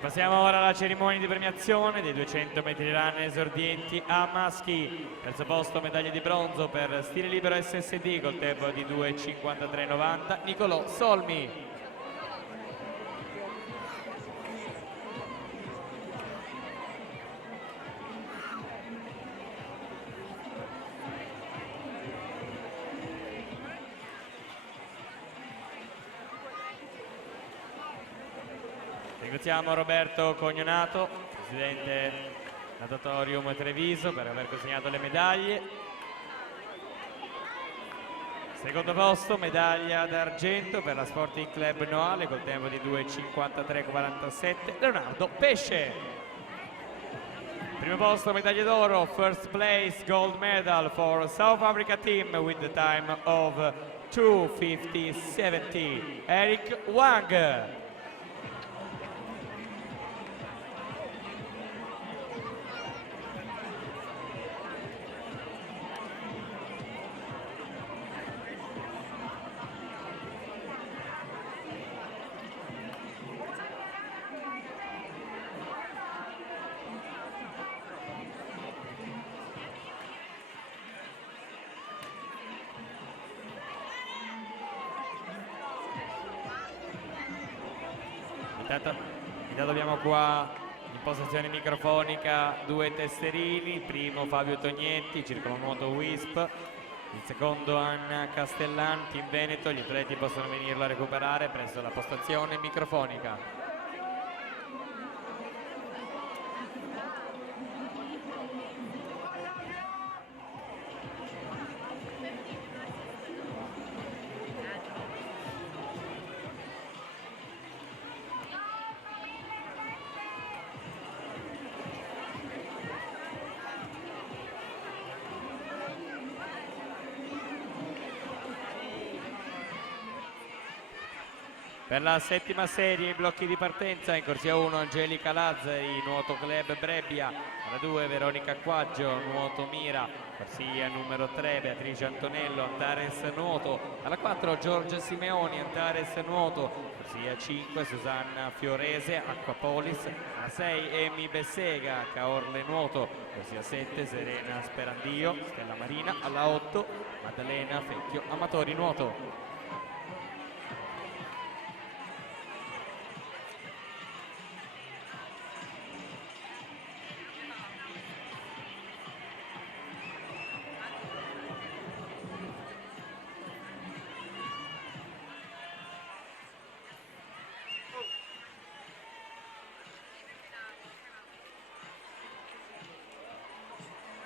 Passiamo ora alla cerimonia di premiazione dei 200 metri run esordienti a maschi. Terzo posto medaglia di bronzo per stile libero SSD col tempo di 2:53.90 Nicolò Solmi. Ringraziamo Roberto Cognonato, presidente Natatorium Treviso, per aver consegnato le medaglie. Secondo posto, medaglia d'argento per la Sporting Club Noale col tempo di 2:53.47 Leonardo Pesce. Primo posto, medaglia d'oro, first place gold medal for South Africa team with the time of 2:50.70 Eric Wang. Intanto abbiamo qua in postazione microfonica due tesserini, primo Fabio Tognetti, circolo nuoto Wisp, il secondo Anna Castellan, team Veneto. Gli atleti possono venirlo a recuperare presso la postazione microfonica. Per la settima serie i blocchi di partenza: in corsia 1 Angelica Lazzari, nuoto club Brebbia, alla 2 Veronica Quaggio, nuoto Mira, corsia numero 3 Beatrice Antonello, Antares nuoto, alla 4 Giorgia Simeoni, Antares nuoto, corsia 5 Susanna Fiorese, Acquapolis, alla 6 Emi Bessega, Caorle nuoto, corsia 7 Serena Sperandio, Stella Marina, alla 8 Maddalena Fecchio, Amatori nuoto.